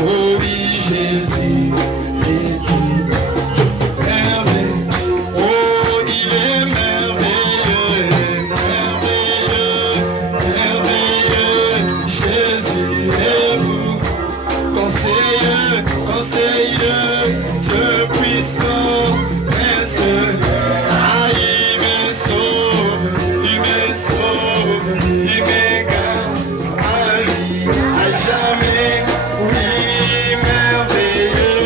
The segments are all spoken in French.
Oh oui, Jésus est une merveille. Oh, il est merveilleux, merveilleux, merveilleux. Jésus est vous, conseilleux, conseilleux, Dieu puissant, prince. Ah, il me sauve, il me sauve, il me garde à vie, à jamais. Oui, merveilleux.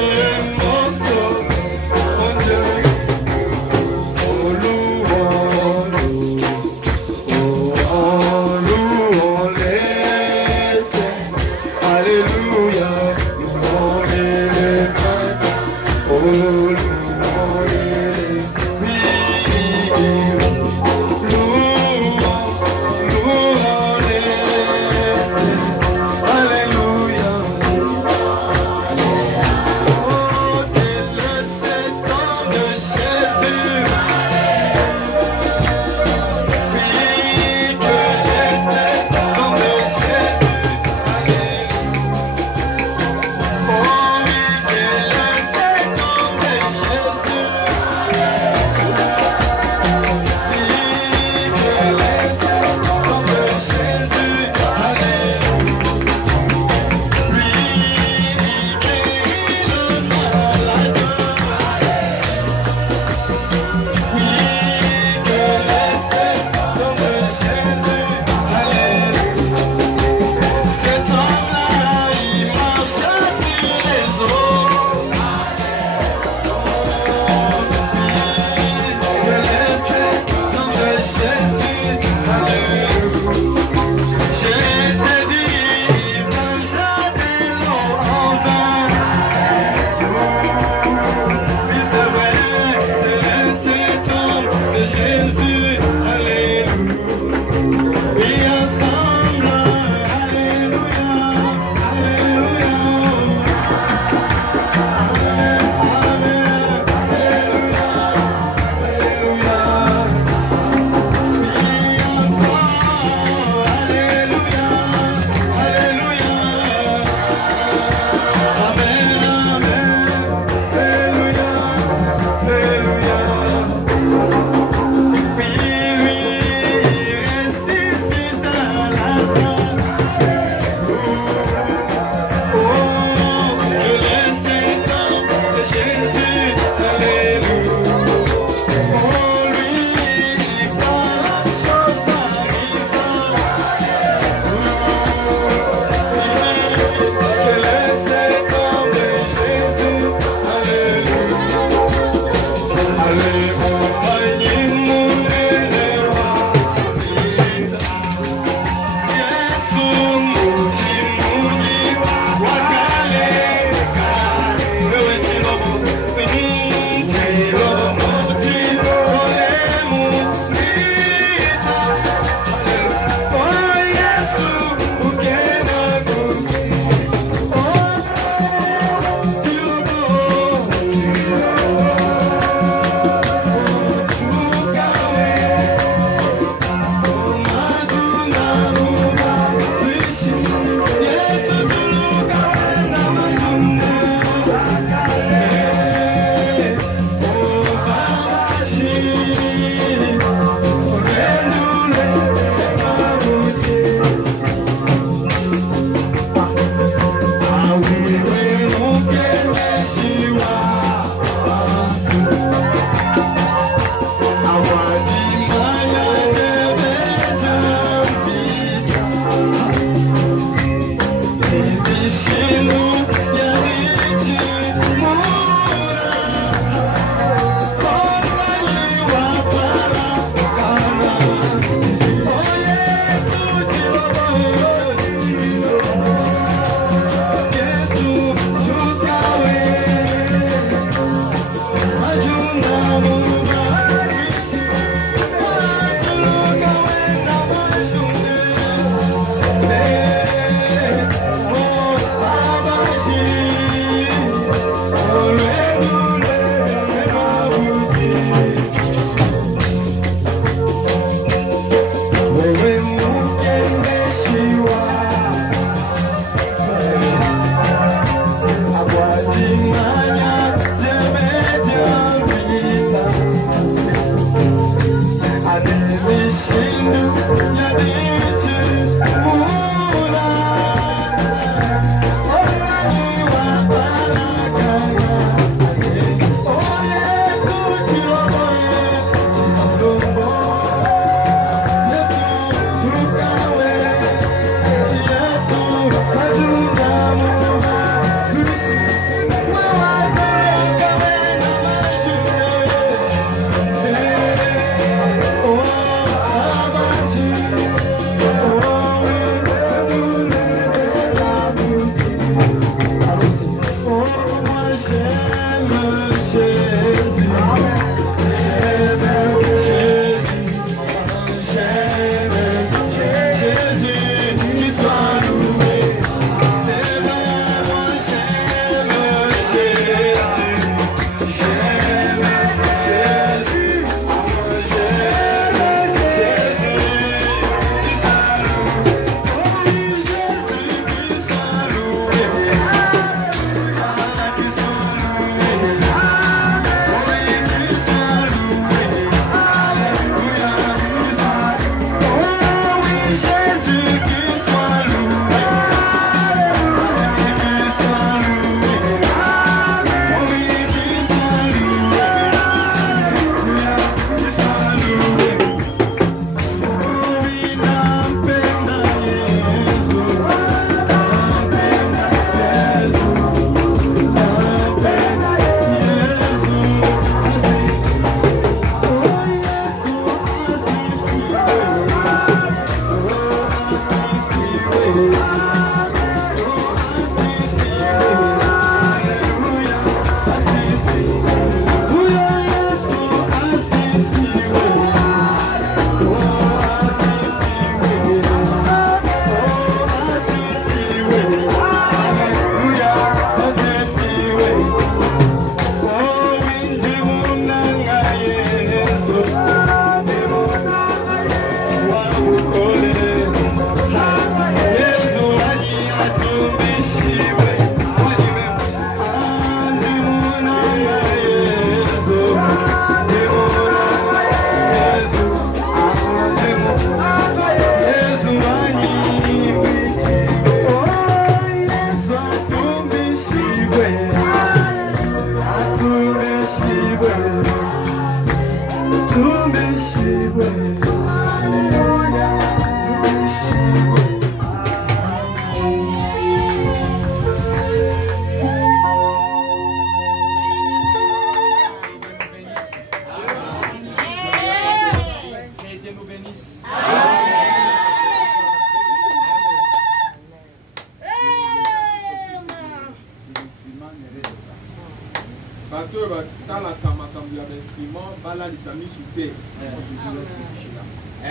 bateau batalaka makambo ya bainstrument balalisa misu te.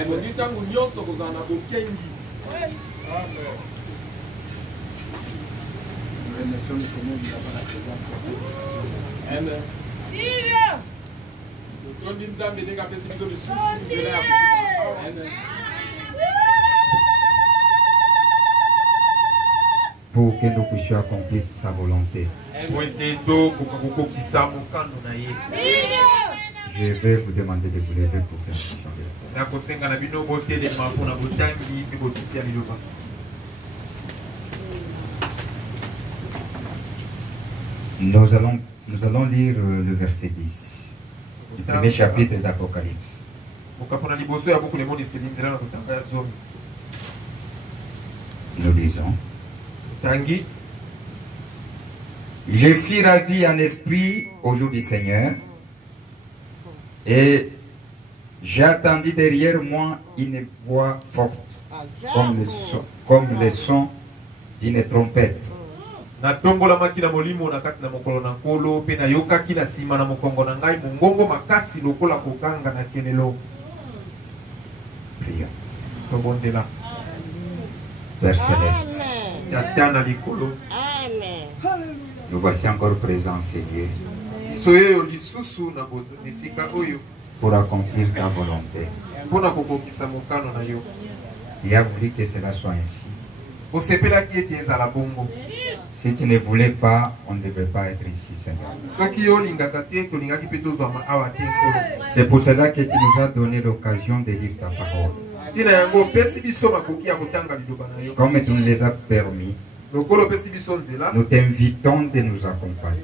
Bondi ntango nyonso kozala na bokengi. Amen. Tondi nzambe ndenge apesi biso lisusu nzela ya kozala. Amen. Pour que nous puissions accomplir sa volonté. Je vais vous demander de vous lever pour que nous puissions lever. Nous allons lire le verset 10 du premier chapitre d'Apocalypse. Nous lisons. Je fus ravi en esprit au jour du Seigneur, et j'attendis derrière moi une voix forte, comme le son d'une trompette. Prions. Père Céleste, nous voici encore présents, Seigneur, pour accomplir ta volonté. Tu as voulu que cela soit ainsi. Si tu ne voulais pas, on ne devait pas être ici, Seigneur. C'est pour cela que tu nous as donné l'occasion de lire ta parole. Comme tu nous les as permis, nous t'invitons de nous accompagner.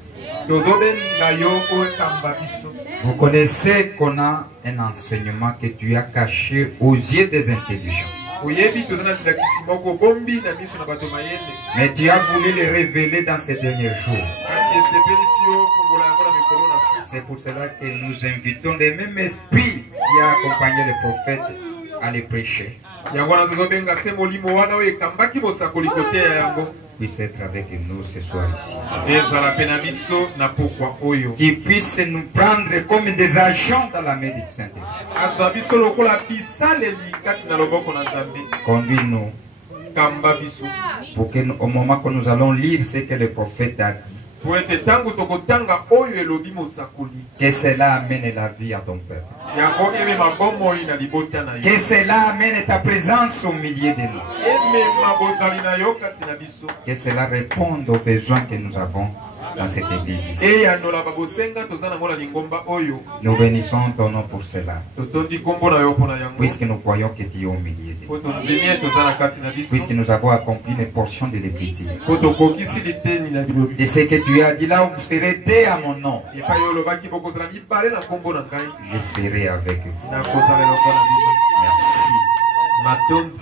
Vous connaissez qu'on a un enseignement que tu as caché aux yeux des intelligents. Mais tu as voulu le révéler dans ces derniers jours. C'est pour cela que nous invitons le même esprit qui a accompagné les prophètes à les prêcher. Puisse être avec nous ce soir ici. Qui puisse nous prendre comme des agents dans la main du Saint-Esprit. Conduis-nous pour que au moment que nous allons lire ce que le prophète a dit, que cela amène la vie à ton peuple. Que cela amène ta présence au milieu de nous. Que cela réponde aux besoins que nous avons dans cette église. Nous bénissons ton nom pour cela. Puisque nous croyons que tu es au milieu de nous. Puisque nous avons accompli une portion de l'écriture. De ce que tu as dit là, où vous serez deux à mon nom, je serai avec vous. Merci.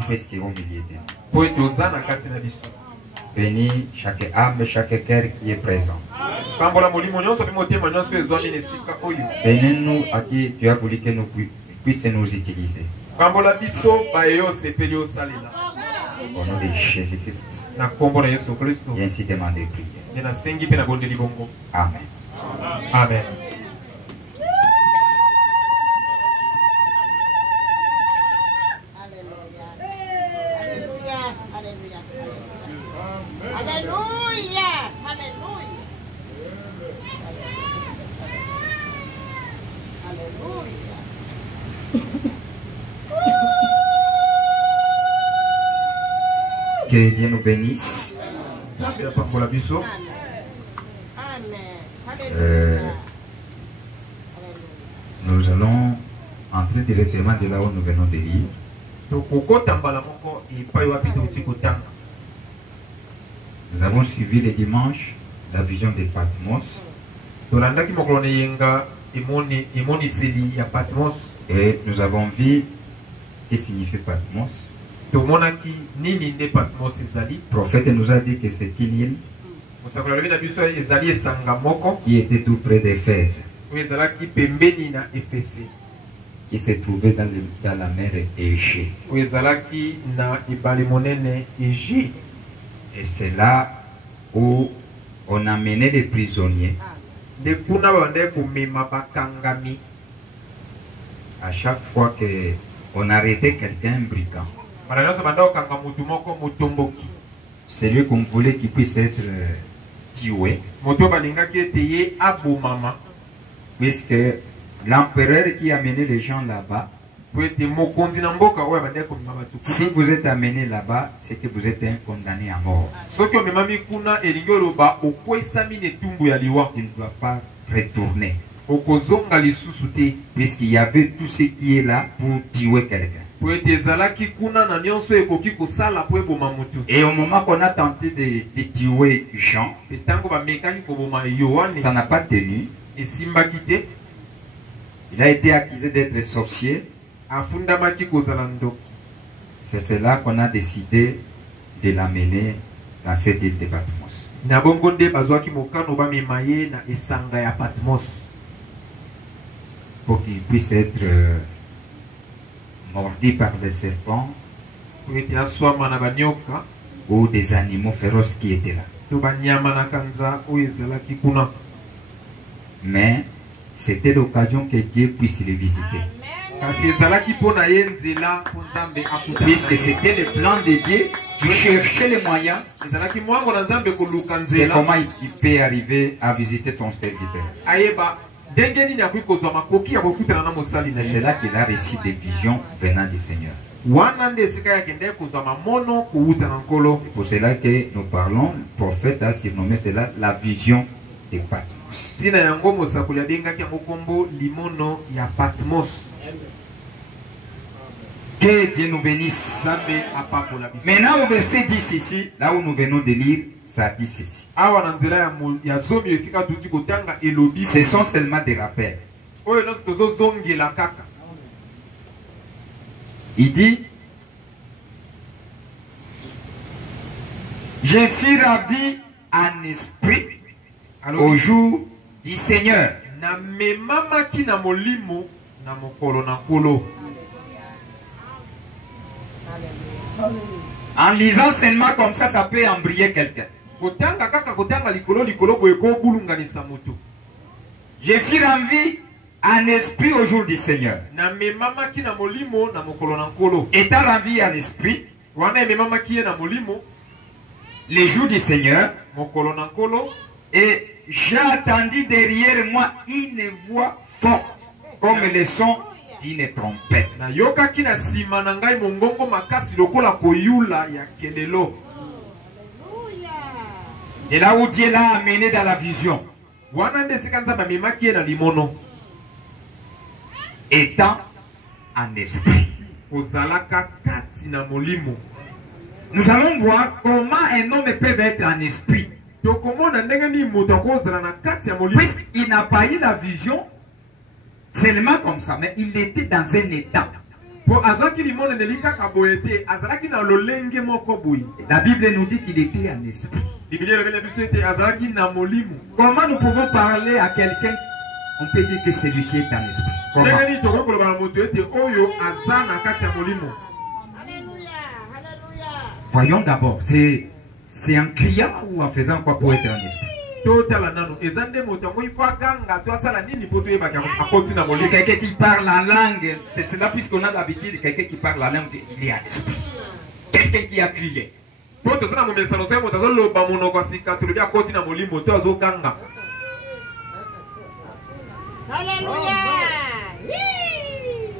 Puisque au milieu de nous. Bénis chaque âme, chaque cœur qui est présent. Bénis-nous à qui tu as voulu que nous puissions nous utiliser. Au nom de Jésus-Christ. Et ainsi demander prière. Amen. Amen. Que Dieu nous bénisse. Nous allons entrer directement de là où nous venons de lire. Nous avons suivi le dimanche la vision de Patmos. Et nous avons vu ce que signifie Patmos. Le prophète nous a dit que c'est une île qui était tout près d'Éphèse, qui se trouvait dans la mer Égée. Et c'est là où on a mené les prisonniers À chaque fois qu'on arrêtait quelqu'un brigand, c'est lui qu'on voulait qu'il puisse être tué. Puisque l'empereur qui a amené les gens là-bas, si vous êtes amené là-bas, c'est que vous êtes un condamné à mort. Tu ne dois pas retourner. Puisqu'il y avait tout ce qui est là pour tuer quelqu'un. Et au moment qu'on a tenté de tuer Jean, ça n'a pas tenu. Il a été accusé d'être sorcier. C'est cela qu'on a décidé de l'amener dans cette île de Patmos. Pour qu'il puisse être mordu par des serpents ou des animaux féroces qui étaient là. Mais c'était l'occasion que Dieu puisse les visiter. Puisque c'était le plan de Dieu qui cherchait les moyens de comment il peut arriver à visiter ton serviteur. C'est là qu'il a reçu des visions venant du Seigneur. C'est pour cela que nous parlons, le prophète a surnommé cela la vision de Patmos. Que Dieu nous bénisse. Maintenant au verset 10 ici, là où nous venons de lire, ça dit ceci. Ce sont seulement des rappels. Il dit, je fus ravi en esprit au jour du Seigneur. En lisant seulement comme ça peut embrayer quelqu'un. Je fus ravi en esprit au jour du Seigneur. Étant ravi en esprit, les jours du Seigneur, et j'ai entendu derrière moi une voix forte, comme le son d'une trompette. Et là où Dieu l'a amené dans la vision, étant en esprit. Nous allons voir comment un homme peut être en esprit. Puisqu'il n'a pas eu la vision seulement comme ça, mais il était dans un état. La Bible nous dit qu'il était en esprit. Comment nous pouvons parler à quelqu'un? On peut dire que celui-ci est en esprit. Comment? Voyons d'abord, c'est en criant ou en faisant quoi pour être en esprit? Quelqu'un qui parle la langue, c'est cela puisqu'on a l'habitude, quelqu'un qui parle la langue, il est en esprit. Quelqu'un qui a crié.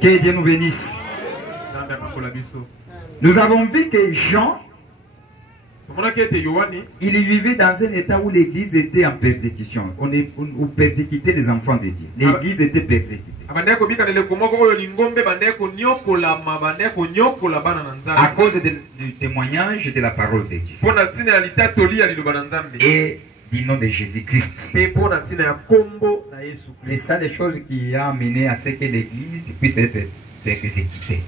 Que Dieu nous bénisse. Nous avons vu que Jean, il vivait dans un état où l'église était en persécution. On persécutait les enfants de Dieu. L'église était persécutée. À cause du témoignage de la parole de Dieu. Et du nom de Jésus-Christ. C'est ça les choses qui a amené à ce que l'église puisse être persécutée.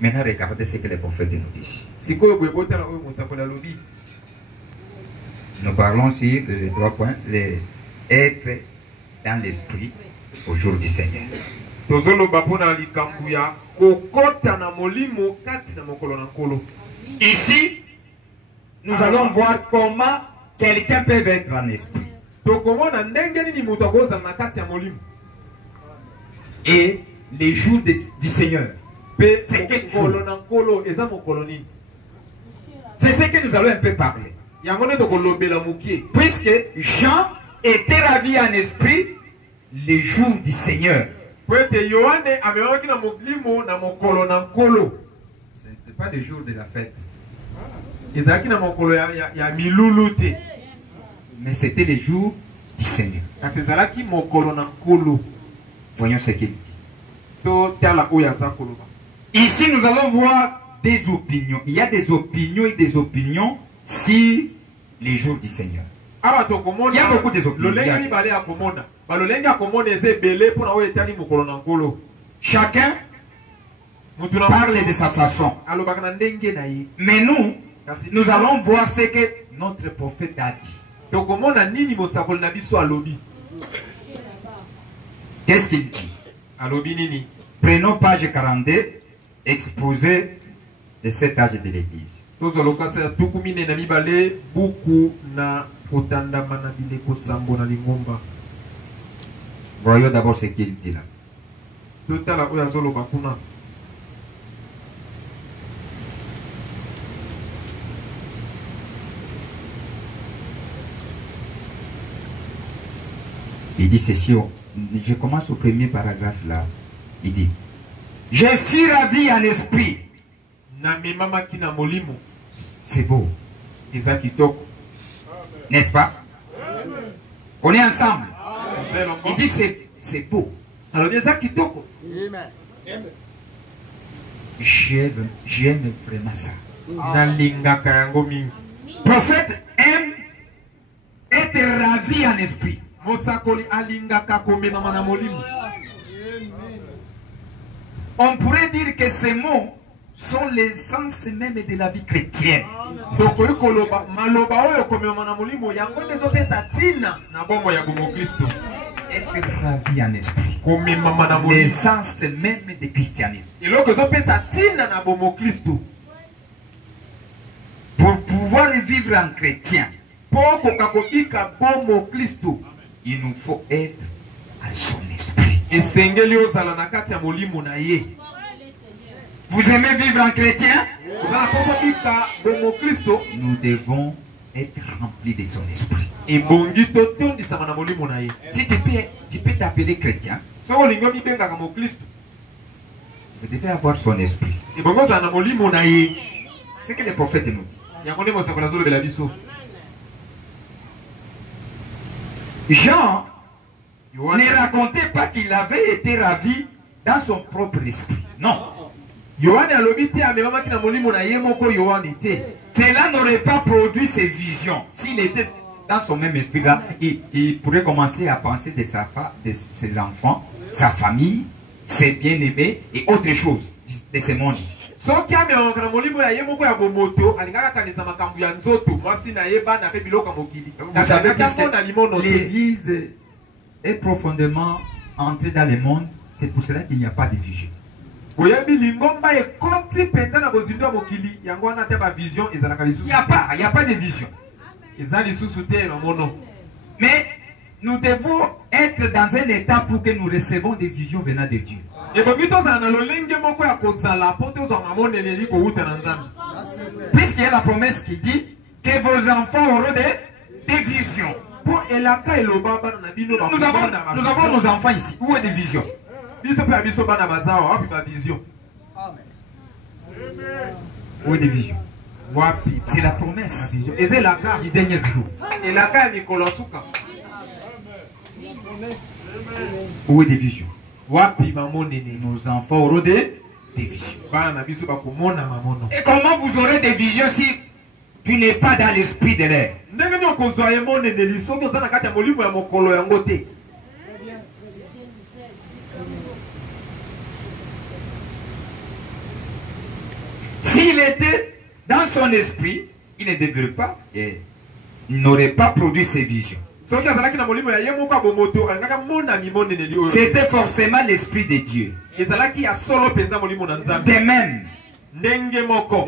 Maintenant, regardez ce que les prophètes nous disent. Nous parlons sur les 3 points. Être dans l'esprit au jour du Seigneur. Ici, nous allons voir comment quelqu'un peut être en esprit. Et les jours du Seigneur, c'est quelque chose. C'est ce que nous allons un peu parler. Puisque Jean était ravi en esprit les jours du Seigneur. Ce n'est pas les jours de la fête. Mais c'était les jours du Seigneur. Voyons ce qu'il dit. Ici, nous allons voir des opinions. Il y a des opinions et des opinions sur les jours du Seigneur. Il y a beaucoup d'opinions. Chacun parle de sa façon. Mais nous allons voir ce que notre prophète a dit. Qu'est-ce qu'il dit? Prenons page 42, exposé de cet âge de l'Église. Voyons d'abord ce qu'il dit là. Il dit ceci, je commence au premier paragraphe là. Il dit, je fus ravi en esprit. C'est beau. N'est-ce pas? On est ensemble. Il dit c'est beau. J'aime vraiment ça. Prophète aime être ravi en esprit. On pourrait dire que ces mots sont l'essence même de la vie chrétienne. Être ravi en esprit. L'essence même du christianisme. Pour pouvoir vivre en chrétien, il nous faut être à son esprit. Vous aimez vivre en chrétien? Nous devons être remplis de son esprit. Si tu peux t'appeler chrétien, vous devez avoir son esprit. C'est ce que le prophète nous dit. Jean ne racontait pas qu'il avait été ravi dans son propre esprit. Non. Cela n'aurait pas produit ses visions. S'il était dans son même esprit là, il pourrait commencer à penser de ses enfants, sa famille, ses bien-aimés et autre chose de ce monde ici. Vous savez, l'Église est profondément entrée dans le monde, c'est pour cela qu'il n'y a pas de vision. Il n'y a pas de vision. Mais nous devons être dans un état pour que nous recevons des visions venant de Dieu. Puisqu'il y a la promesse qui dit que vos enfants auront des visions. Nous avons nos enfants ici. Où est des visions? Où est des visions? C'est la promesse du dernier jour. Où est des visions? Nos enfants auront des visions. Et comment vous aurez des visions si tu n'es pas dans l'esprit de l'air? S'il était dans son esprit, il ne devrait pas et n'aurait pas produit ses visions. C'était forcément l'esprit de Dieu. De même,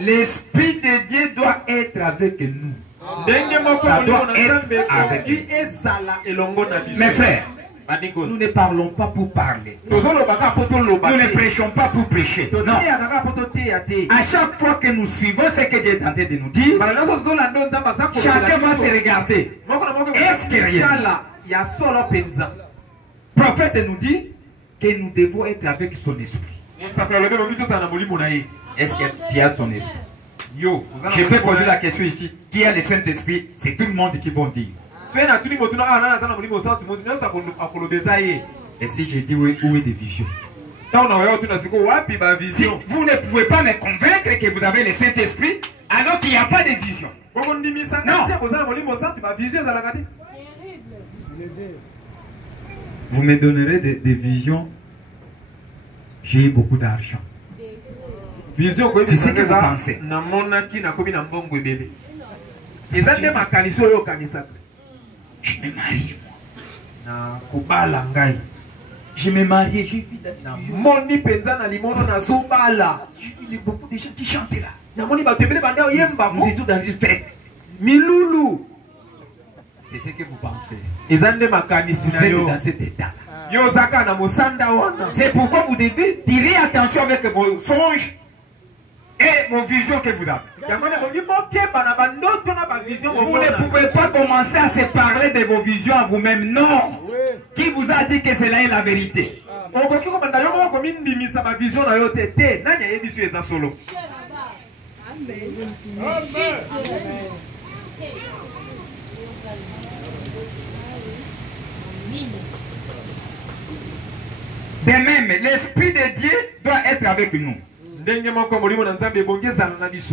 l'esprit de Dieu doit être avec nous. Ça doit être avec lui. Mes frères, nous ne parlons pas pour parler. Nous ne prêchons pas pour prêcher. Non. À chaque fois que nous suivons ce que Dieu est en train de nous dire, chacun va se regarder. Est-ce que rien? Le prophète nous dit que nous devons être avec son esprit. Est-ce que tu as son esprit? Je peux poser la question ici. Qui a le Saint-Esprit? C'est tout le monde qui vont dire. Et si je dis oui, où est des visions? Si vous ne pouvez pas me convaincre que vous avez le Saint-Esprit, alors qu'il n'y a pas de vision. Non. Vous me donnerez des visions. J'ai beaucoup d'argent. C'est ce que vous pensez. Je me marie, moi. Je me marie, j'ai vu beaucoup de gens qui chantent là. Nous étions dans une fête. Miloulou. C'est ce que vous pensez. Vous êtes dans cet état-là. C'est pourquoi vous devez tirer attention avec vos songes et vos visions que vous avez. Vous ne pouvez pas commencer à se parler de vos visions à vous-même. Non. Qui vous a dit que cela est la vérité? De même, l'Esprit de Dieu doit être avec nous.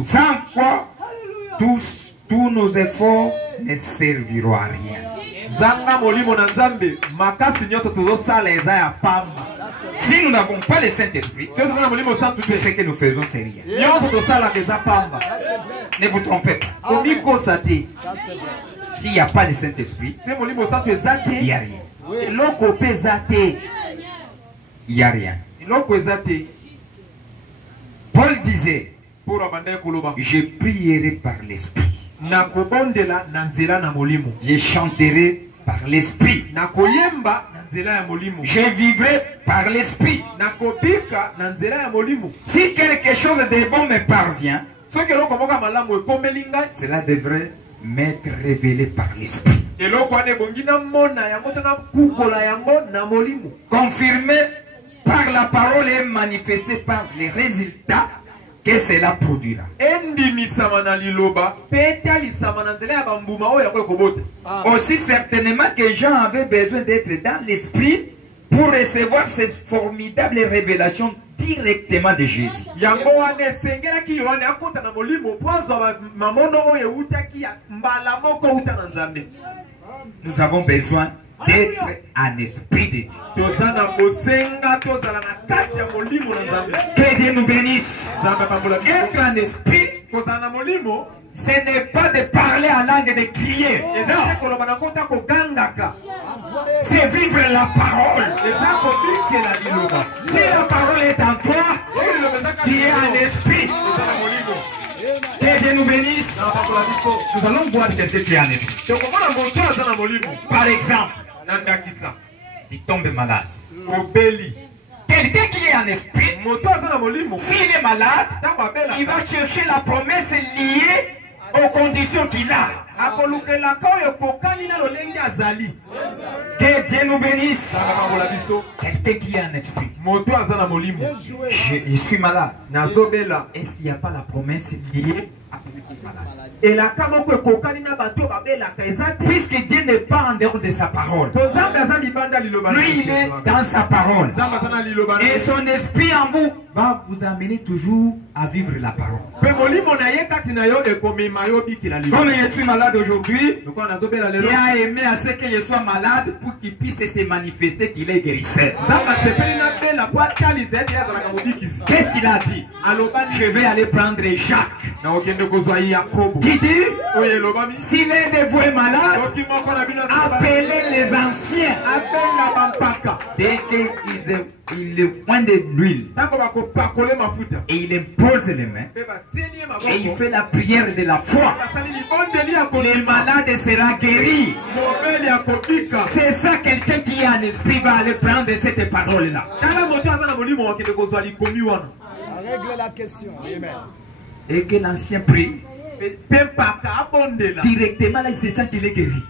Sans quoi tous nos efforts ne serviront à rien. Si nous n'avons pas le Saint-Esprit, tout ce que nous faisons, c'est rien. Ne vous trompez pas. S'il n'y a pas le Saint-Esprit, il n'y a rien. Il n'y a rien. Paul disait, je prierai par l'Esprit. Je chanterai par l'Esprit. Je vivrai par l'Esprit. Si quelque chose de bon me parvient, cela devrait m'être révélé par l'Esprit. Confirmé par la parole et manifesté par les résultats que cela produira. Aussi certainement que Jean avait besoin d'être dans l'esprit pour recevoir ces formidables révélations directement de Jésus. Nous avons besoin d'être un esprit de Dieu. Que Dieu nous bénisse. Être un esprit, ce n'est pas de parler en langue, de crier. C'est vivre la parole. Si la parole est en toi, tu es un esprit. Que Dieu nous bénisse. Nous allons voir quelqu'un qui est un esprit. Par exemple, tu tombes malade. Quelqu'un qui est en esprit, s'il est malade, il va chercher la promesse liée aux conditions qu'il a. Que Dieu nous bénisse. Quelqu'un qui est en esprit. Je suis malade. Est-ce qu'il n'y a pas la promesse liée à celui qui est malade? Puisque Dieu n'est pas en dehors de sa parole. Lui, il est dans sa parole. Et son esprit en vous va vous amener toujours à vivre la parole. Comme je suis malade aujourd'hui, il a aimé à ce que je sois malade pour qu'il puisse se manifester qu'il est guérisseur. Qu'est-ce qu'il a dit? Je vais aller prendre Jacques. Qui dit, si l'un de vous est malade, appelez les anciens. Dès qu'il est point de l'huile, et il pose les mains et il fait la prière de la foi. Le malade sera guéri. C'est ça, quelqu'un qui a un esprit va aller prendre cette parole-là. Règle la question. Amen. Et que l'ancien prie. Directement là, il se sent qu'il est guéri.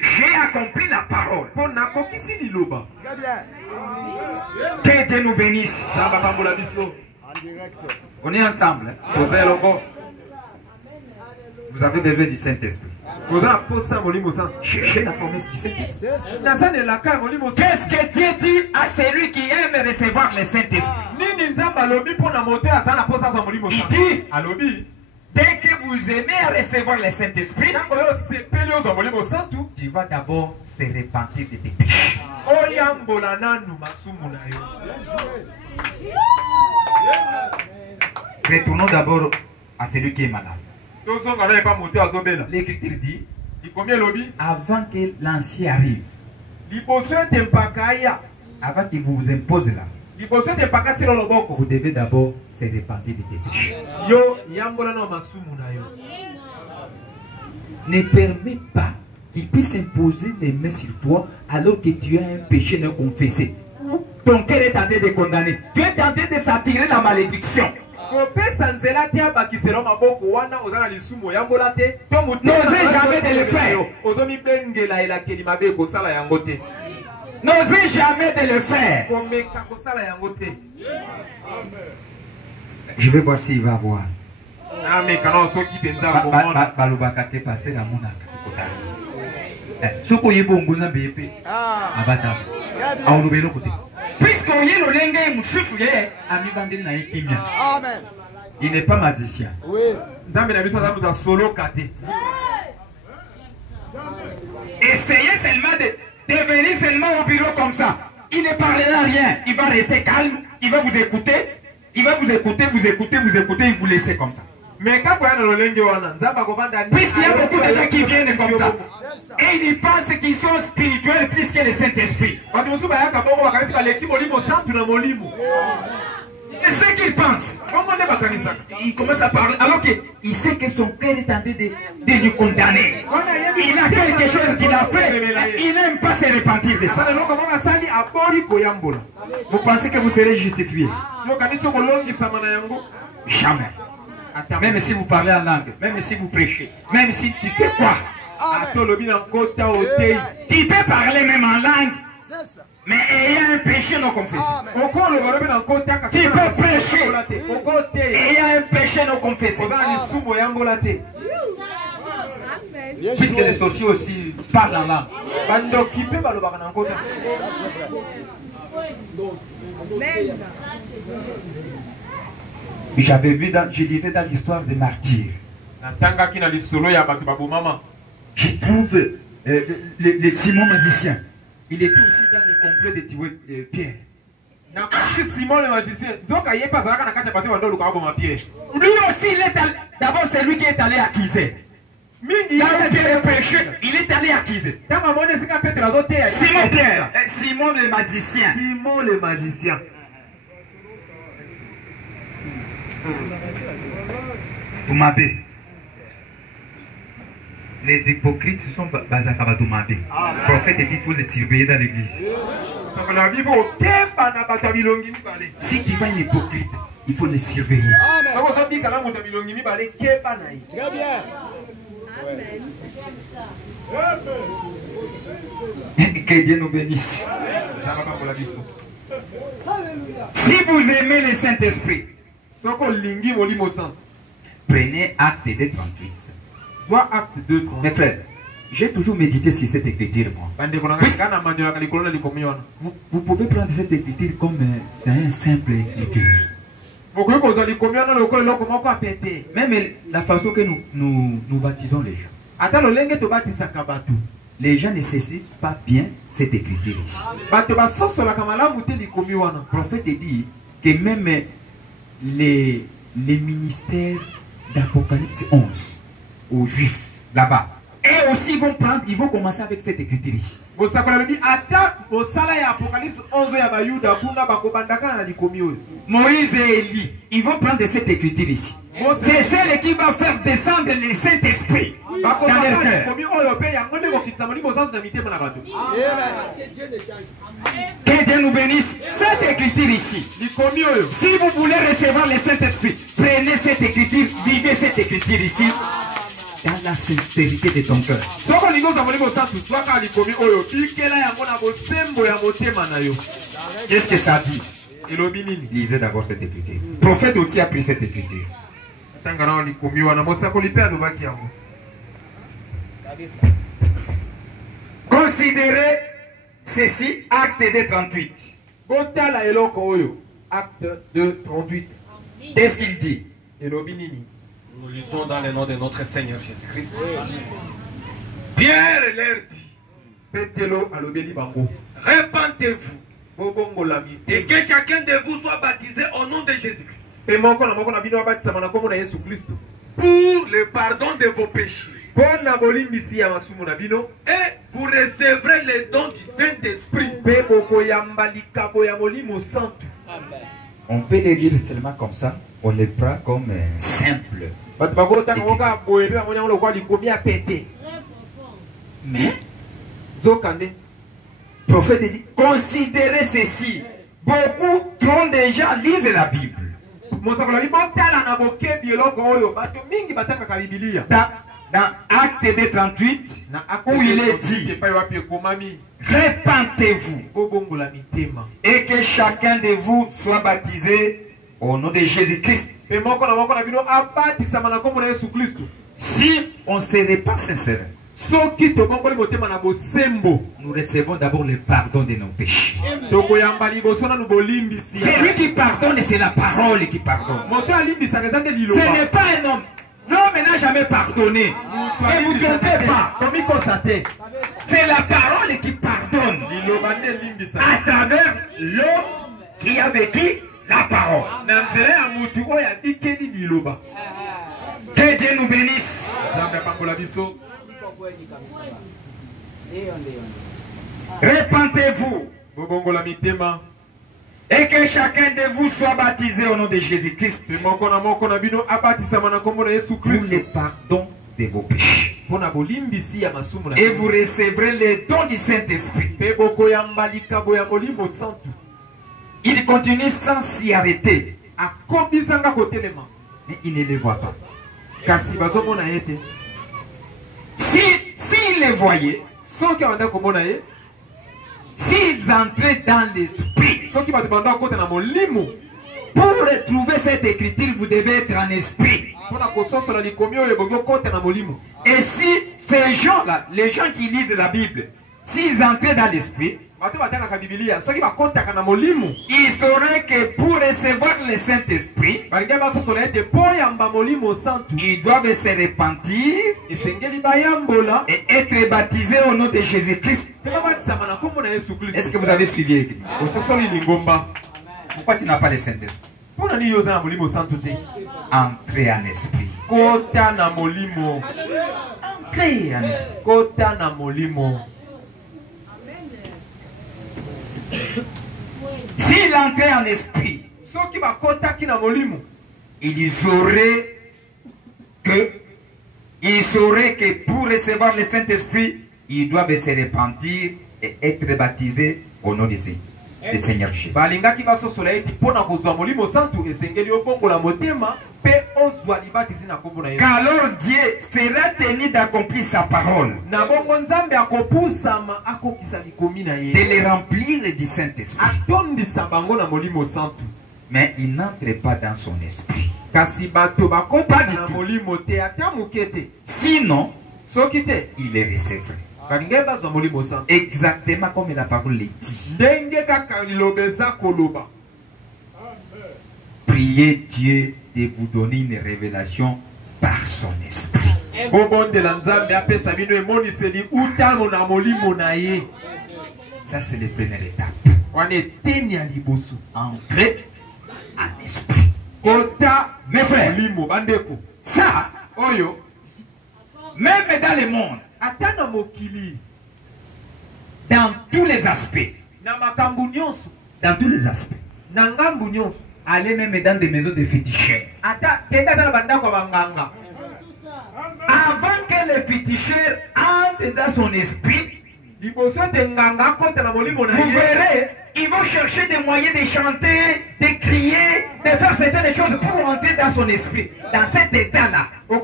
J'ai accompli la parole. Très bien. Que Dieu nous bénisse. En direct. On est ensemble. Vous avez besoin du Saint-Esprit. Cherchez la promesse du Saint-Esprit. Qu'est-ce que Dieu dit à celui qui aime recevoir le Saint-Esprit? Il dit, dès que vous aimez recevoir le Saint-Esprit, tu vas d'abord se repentir de tes péchés. Retournons d'abord à celui qui est malade. L'Écriture dit, avant que l'ancien arrive, avant qu'il vous impose là, vous devez d'abord se repentir de tes péchés. Ne permets pas qu'il puisse imposer les mains sur toi alors que tu as un péché non confessé. Ton cœur est tenté de condamner. Tu es tenté de s'attirer la malédiction. N'osez jamais de le faire. N'osez jamais de le faire. Je vais voir s'il va voir. Il n'est pas magicien. Oui. Essayez seulement de venir seulement au bureau comme ça. Il ne parlera rien. Il va rester calme. Il va vous écouter. Il va vous écouter, vous écouter, vous écouter et vous laisser comme ça. Puisqu'il y a beaucoup de gens qui viennent comme ça. Et ils pensent qu'ils sont spirituels plus que le Saint-Esprit. Et ce qu'il pense, il commence à parler alors qu'il sait que son cœur est tenté de lui condamner. Il a quelque chose qu'il a fait, il n'aime pas se repentir de ça. Vous pensez que vous serez justifié? Jamais. Même si vous parlez en langue, même si vous prêchez, même si tu fais quoi? Tu peux parler même en langue. Mais ayant un péché non confessé. Tu peux prêcher. Ayant un péché non confessé. Puisque les sorciers aussi parlent en langue. J'avais vu, je disais dans l'histoire des martyrs. Je trouve le Simon magicien. Il était aussi dans le complot de tuer Pierre. Simon le magicien. Lui aussi, il est d'abord c'est lui qui est allé accuser. Dans le péché, il est allé accuser. Simon Pierre. Simon le magicien. Simon le magicien. Toumabé. Les hypocrites sont Bazakaba Toumabé. Le prophète dit qu'il faut les surveiller dans l'église. Si tu vas un hypocrite, il faut les surveiller. Très bien. Que Dieu nous bénisse. Si vous aimez le Saint-Esprit, prenez acte de 38. Soit acte 2. Mes frères, j'ai toujours médité sur cette écriture. Vous pouvez prendre cette écriture comme c'est un simple écriture. Même la façon que nous baptisons les gens. Les gens ne saisissent pas bien cette écriture ici. Le prophète dit que même les ministères d'Apocalypse 11 aux Juifs là-bas et aux aussi ils vont commencer avec cette écriture ici. Moïse et Élie, ils vont prendre cette écriture ici. C'est celle qui va faire descendre le Saint-Esprit dans leur cœur. Que Dieu nous bénisse. Cette écriture ici, si vous voulez recevoir le Saint-Esprit, prenez cette écriture, vivez cette écriture ici dans la sincérité de ton cœur. Qu'est-ce que ça dit? Lisez d'abord cette écriture. Le prophète aussi a pris cette écriture. Considérez ceci, acte 2:38. Acte 2:38. Qu'est-ce qu'il dit? Nous lisons dans le nom de notre Seigneur Jésus-Christ. Pierre leur dit, répentez-vous et que chacun de vous soit baptisé au nom de Jésus-Christ pour le pardon de vos péchés. Et vous recevrez le don du Saint-Esprit. On peut les lire seulement comme ça. On les prend comme simple. Mais le prophète dit, considérez ceci. Beaucoup, trop de gens lisent la Bible. Dans Acte 2:38, où il est dit, répentez-vous et que chacun de vous soit baptisé au nom de Jésus-Christ. Si on ne serait pas sincère, nous recevons d'abord le pardon de nos péchés. Celui qui pardonne, c'est la parole qui pardonne. Ce n'est pas un homme. L'homme n'a jamais pardonné. Ne vous trompez pas. C'est la parole qui pardonne à travers l'homme qui a vécu la parole. Que Dieu nous bénisse. Répentez-vous et que chacun de vous soit baptisé au nom de Jésus-Christ pour le pardon de vos péchés. Et vous recevrez le don du Saint-Esprit. Il continue sans s'y arrêter. Mais il ne les voit pas. S'ils les voyaient, s'ils entraient dans l'esprit, pour retrouver cette écriture, vous devez être en esprit. Et si ces gens-là, les gens qui lisent la Bible, s'ils entraient dans l'esprit, ils sauraient que pour recevoir le Saint-Esprit, ils doivent se repentir et être baptisés au nom de Jésus-Christ. Est-ce que vous avez suivi? Pourquoi tu n'as pas le Saint-Esprit? Entrez en esprit. Entrez en esprit. S'il entrait en esprit, il saurait que pour recevoir le Saint-Esprit, ils doivent se repentir et être baptisés au nom du Seigneur Jésus. Car alors Dieu sera tenu d'accomplir sa parole, de les remplir du Saint-Esprit. Mais il n'entre pas dans son esprit. Pas du tout. Sinon, il est recevrait. Exactement comme la parole le dit. Priez Dieu de vous donner une révélation par son esprit. Ça, c'est la première étape. Entrer en esprit. Mes frères, ça, même dans le monde, Atana mokili. Dans tous les aspects. Na makambu nyonso. Dans tous les aspects. Na ngambu nyonso. Allez même dans des maisons de féticheurs. Ata kenda na bandako banganga. Avant que le féticheur entre dans son esprit, vous verrez, ils vont chercher des moyens de chanter, de crier, de faire certaines choses pour entrer dans son esprit, dans cet état-là. Tout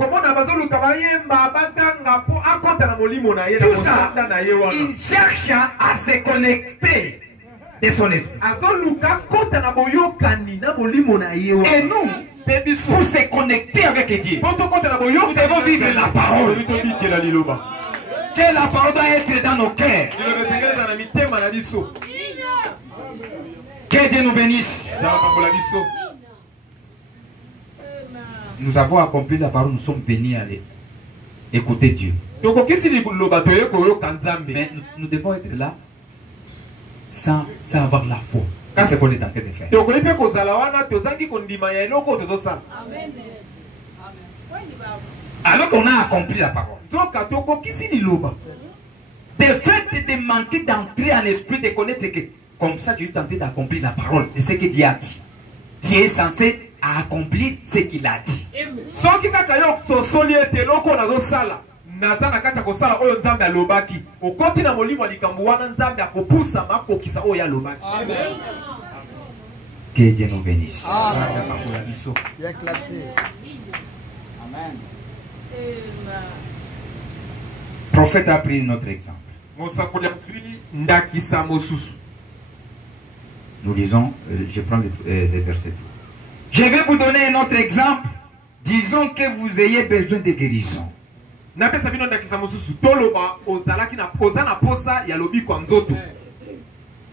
ça, ils cherchent à se connecter de son esprit. Et nous, pour se connecter avec Dieu, nous devons vivre la parole. Que la parole doit être dans nos cœurs. Que Dieu nous bénisse. Nous avons accompli la parole, nous sommes venus aller écouter Dieu. Mais nous devons être là sans avoir la foi. C'est ce qu'on est en train de faire. Alors qu'on a accompli la parole. De fait de manquer d'entrer en esprit, de connaître que comme ça, je suis tenté d'accomplir la parole de ce que Dieu a dit. Dieu est censé accomplir ce qu'il a dit. Que Dieu nous bénisse. Amen. Bien classé. Amen. Le prophète a pris notre exemple. Nous lisons, je prends les versets. Je vais vous donner un autre exemple. Disons que vous ayez besoin de guérison.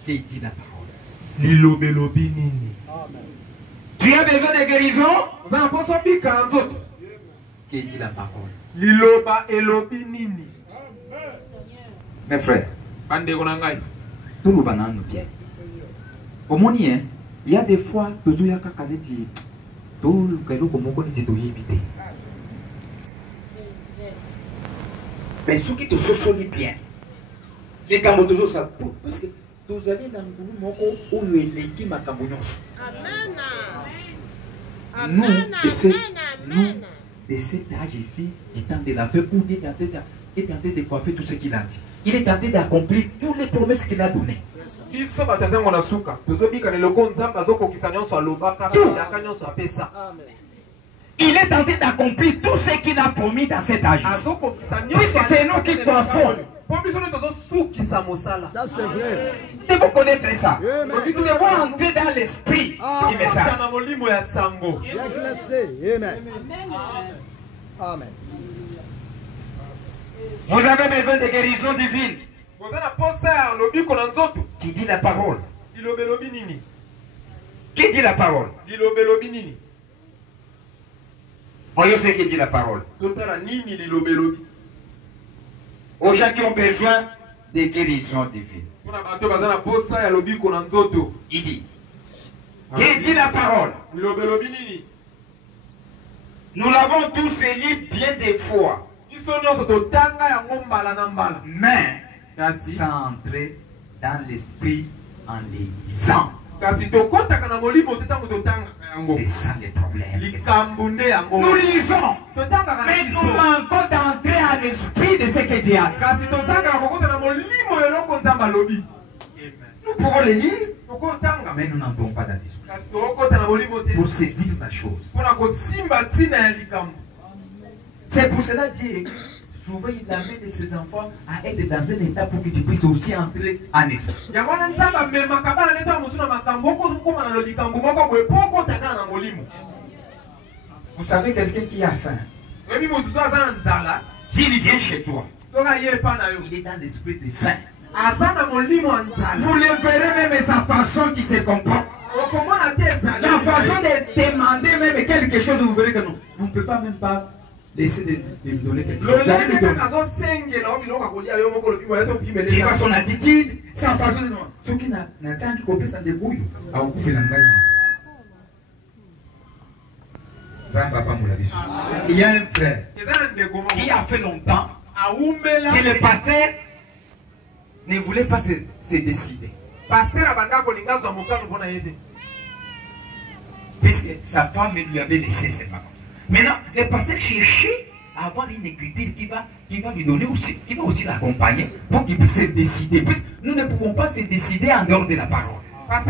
Qui dit la parole? Tu as besoin de guérison? Qui dit la parole? Mes frères, tout le monde nous bien. Au moins, il y a des fois, il y a des tout le monde qui est évité. Mais ceux qui te sont bien, les gens toujours ça. Parce que vous allez dans le monde où l'équipe m'a nous, de cet âge ici, du temps de la fête, où Dieu est tenté de coiffer tout ce qu'il a dit. Il est tenté d'accomplir toutes les promesses qu'il a données. Il est tenté d'accomplir tout ce qu'il a promis dans cet âge. Puisque c'est nous qui coiffons. Ça c'est vrai. Nous devons connaître ça. Nous devons entrer dans l'esprit du message. Bien classé. Amen. Amen. Vous avez besoin de guérison divine. Qui dit la parole? Qui dit la parole? Voyons ce qui dit la parole. Aux gens qui ont besoin de guérison divine. Il dit. Qui dit la parole? Nous l'avons tous élu bien des fois. Mais sans entrer dans l'esprit en les lisant. C'est ça le problème. Nous lisons, mais nous manquons d'entrer en l'esprit de ce que Dieu a dit. Nous pouvons le lire, mais nous n'entrons pas dans l'esprit pour saisir la chose. C'est pour cela que Dieu souvent il amène ses enfants à être dans un état pour que tu puisses aussi entrer en esprit. Vous savez, quelqu'un qui a faim, s'il vient chez toi, il est dans l'esprit de faim. Vous le verrez même sa façon qui se comporte. La façon de demander même quelque chose, vous verrez que non. Vous ne pouvez pas même pas laisser de lui donner quelque chose. Il voit son attitude, sa façon de... Ceux qui n'attendent pas compris ça débrouille. Il y a un frère qui a fait longtemps que le pasteur ne voulait pas se décider. Puisque sa femme lui avait laissé seulement. Maintenant, le pasteur cherchait à avoir une écriture qui va lui donner aussi, qui va aussi l'accompagner pour qu'il puisse se décider. Puisque nous ne pouvons pas se décider en dehors de la parole. Et le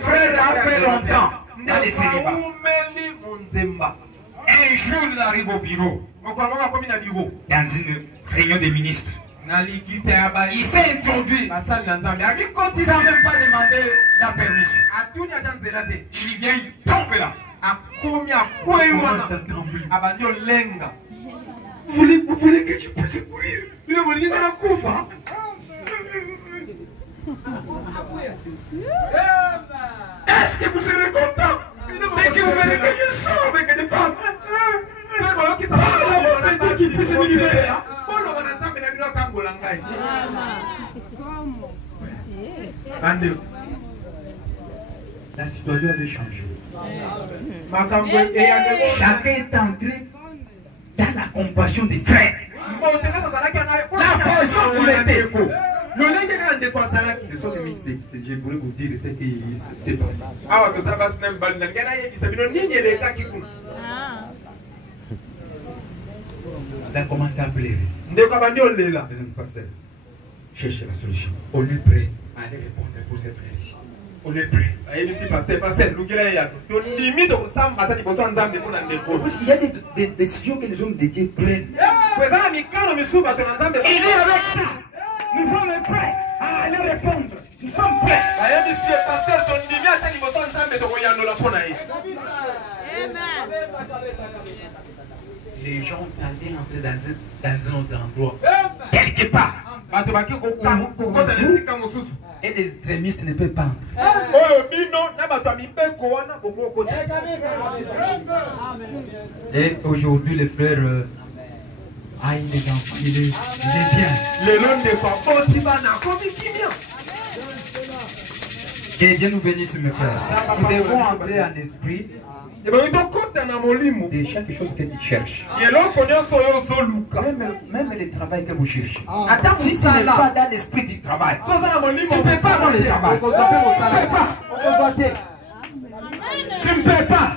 frère a fait longtemps dans les célibats. Un jour, il arrive au bureau, dans une réunion des ministres. Il s'est introduit sans même pas demander la permission. Il vient, il tombe là. Vous voulez que je puisse mourir? Est-ce que vous serez content dès que vous verrez que je sors avec des femmes? Qui puisse me libérer. La situation avait changé. Chacun est entré dans la compassion des frères. La façon pour l'aider. Je voulais vous dire ce qui s'est passé. Il a commencé à pleurer. Chercher la solution. On est prêt à aller répondre pour ces frères ici. On est prêt. Il y a des décisions que les hommes de Dieu prennent. Il est avec ça. Nous sommes prêts à aller répondre. Nous sommes prêts. Les gens allaient entrer dans un autre endroit. Quelque part. Et les extrémistes ne peuvent pas entrer. Et aujourd'hui, les frères aïe les enfants, il est bien. Que Dieu nous bénisse, mes frères. Nous devons entrer en esprit de chaque chose que tu cherches. Même le travail que vous cherchez. Si tu n'es pas dans l'esprit du travail, tu ne peux pas dans le travail. Tu ne peux pas.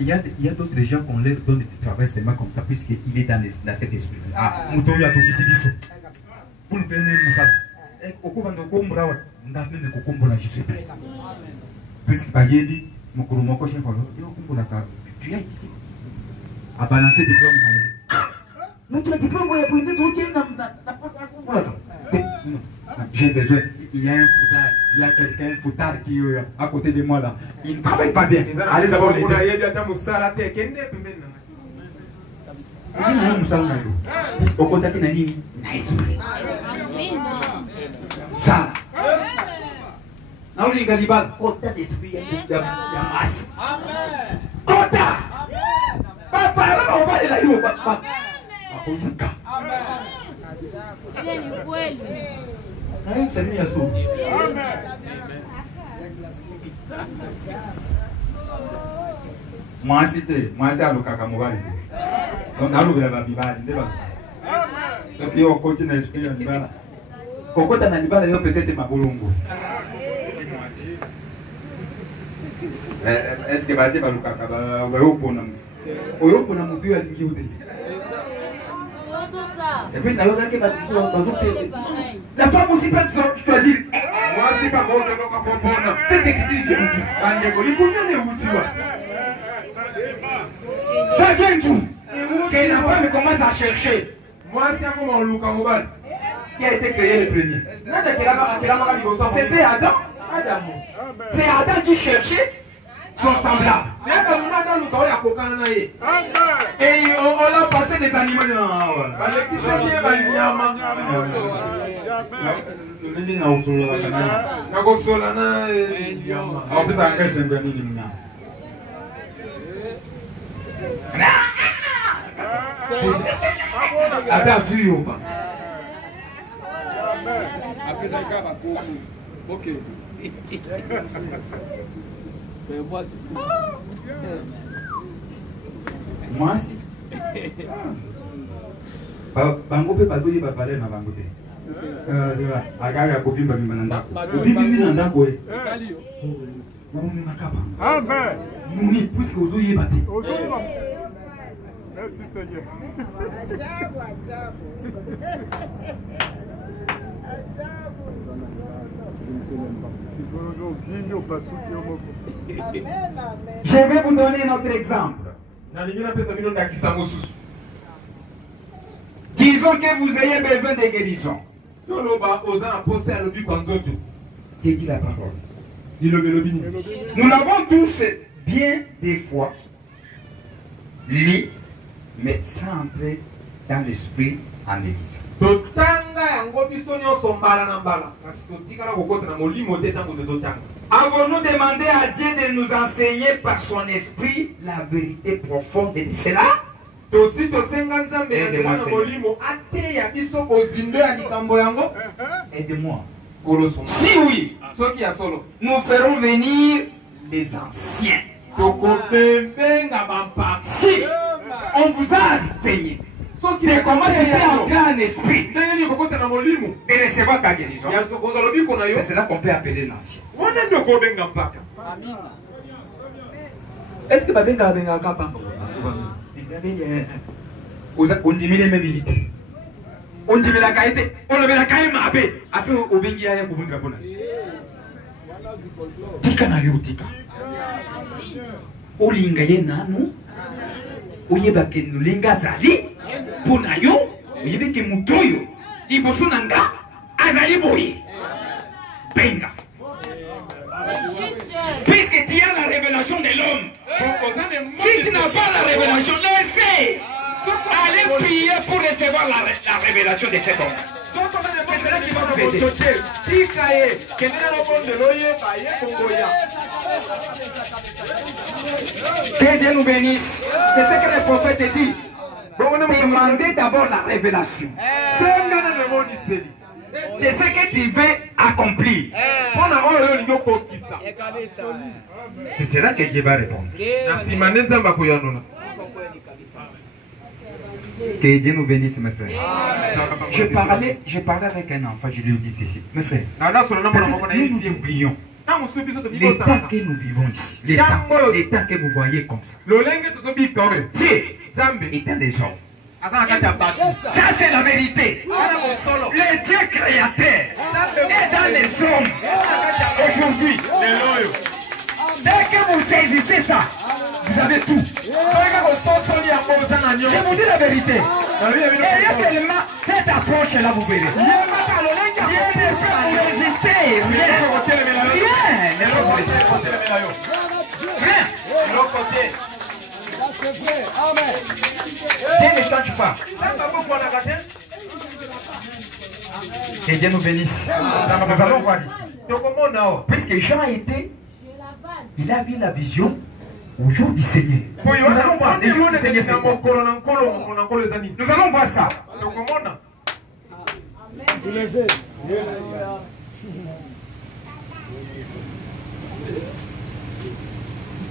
Il y a d'autres gens qu'on leur donne du travail seulement comme ça, puisqu'il est dans cet esprit. Ah, pour nous payer je suis prêt. Puisque tu as à balancer des diplômes. J'ai besoin, il y a un foutard, il y a quelqu'un, un foutard qui est à côté de moi là. Il ne travaille pas bien. Allez d'abord l'aider. Ça. Nauli Galibal, kota d'esprit ya masse. Kota. Papa, on va aller là-haut, papa. Akoluka. Ile ni kweli. Na hiyo msanii ya so. Mwasi alukaka mubali. Donc alubira babibali ndeba. So ki okoti na esprit ya ndibala. Kokota na ndibala yo peut-être mabolongo. Est-ce que basi balukaka ba yopona. Oyopona mutu ya lingi ude. Et puis ça y est que la femme aussi peut choisir. Moi c'est pas bon de nous comprendre. C'est écrit que ça vient tout. Que la femme commence à chercher. Moi c'est comme on loue comme qui a été créé le premier. C'était Adam. C'est Adam qui cherchait son semblable. Et on l'a passé des animaux. Ok. Mais moi, c'est... Moi, si. Bango pe bazoye ba valeur na bango te. Aga ko vimba mimba na ndako. Vimbi na ndako e. Umi makapa. Amen. Muni puisque ozoye ba te. Merci Seigneur. Je vais vous donner un autre exemple. Disons que vous ayez besoin de guérison. Qui dit la parole? Nous l'avons tous bien des fois lu, mais sans entrer dans l'esprit en église. Avons-nous demandé à Dieu de nous enseigner par son esprit la vérité profonde de cela? Aide-moi. Si oui, nous ferons venir les anciens. Si on vous a enseigné de comment tu peux entrer en esprit et recevoir ta guérison, c'est cela qu'on peut appeler l'ancien. Est-ce que Babenga Benga Kapa on dit mille vérité. On dit la qualité, on le met la qualité, après au Bengia et au Bungabona. Tika na yotika. Olinga ye nanu, oyeba ke nulinga zali, pona yo, oyebe ke mutoyo, liboso nanga, azali boye. Benga. Puisque tu as la révélation de l'homme, si tu n'as pas la révélation, laissez. Allez prier pour recevoir la révélation de cet homme. Que Dieu nous bénisse. C'est ce que le prophète dit. Demandez d'abord la révélation. C'est ce que tu veux accomplir. C'est cela que Dieu va répondre. Que Dieu nous bénisse, mes frères. Je parlais avec un enfant, je lui ai dit ceci. Mes frères, nous oublions l'état que nous vivons ici. L'état que vous voyez comme ça. Dieu est un des hommes. Ça c'est la vérité. Le Dieu créateur est dans les hommes. Aujourd'hui, dès que vous saisissez ça, vous avez tout. Je vous dis la vérité. Et il y a tellement cette approche-là, vous verrez. Rien ne peut vous résister. Rien. Dieu ne change pas. Que Dieu nous bénisse. Nous allons voir ici. Puisque Jean a été, il a vu la vision au jour du Seigneur. Nous allons voir des jours du Seigneur. Nous allons voir ça.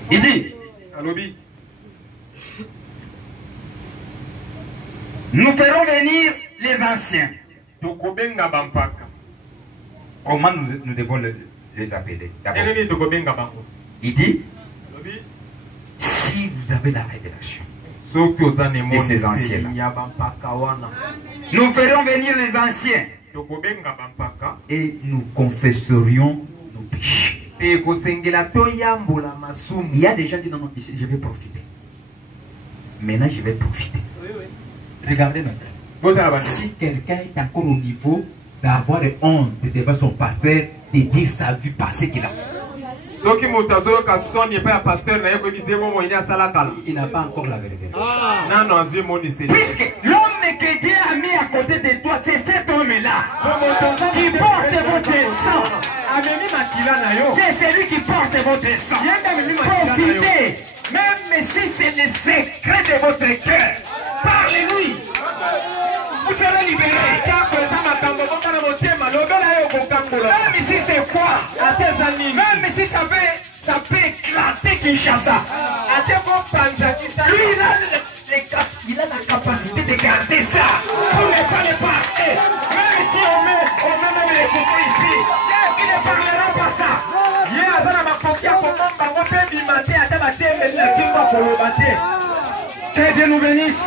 Il dit, nous ferons venir les anciens. Comment nous devons les appeler? Il dit, si vous avez la révélation de ces anciens-là, nous ferons venir les anciens et nous confesserions nos péchés. Il y a des gens qui disent non, je vais profiter. Maintenant, je vais profiter. Regardez mes frères. Si quelqu'un est encore au niveau d'avoir honte devant son pasteur, de dire sa vie passée qu'il a fait, il n'a pas encore la vérité. Puisque l'homme que Dieu a mis à côté de toi, c'est cet homme-là qui porte votre sang. C'est celui qui porte votre sang. Profitez, même si c'est le secret de votre cœur. Parlez-lui. Vous serez libérés. Même ici c'est quoi? Même si ça peut éclater Kinshasa. Lui, il a la capacité de garder ça pour ne pas le parler. Même si on met même les couteaux ici, il ne parlera pas ça. Que Dieu nous bénisse.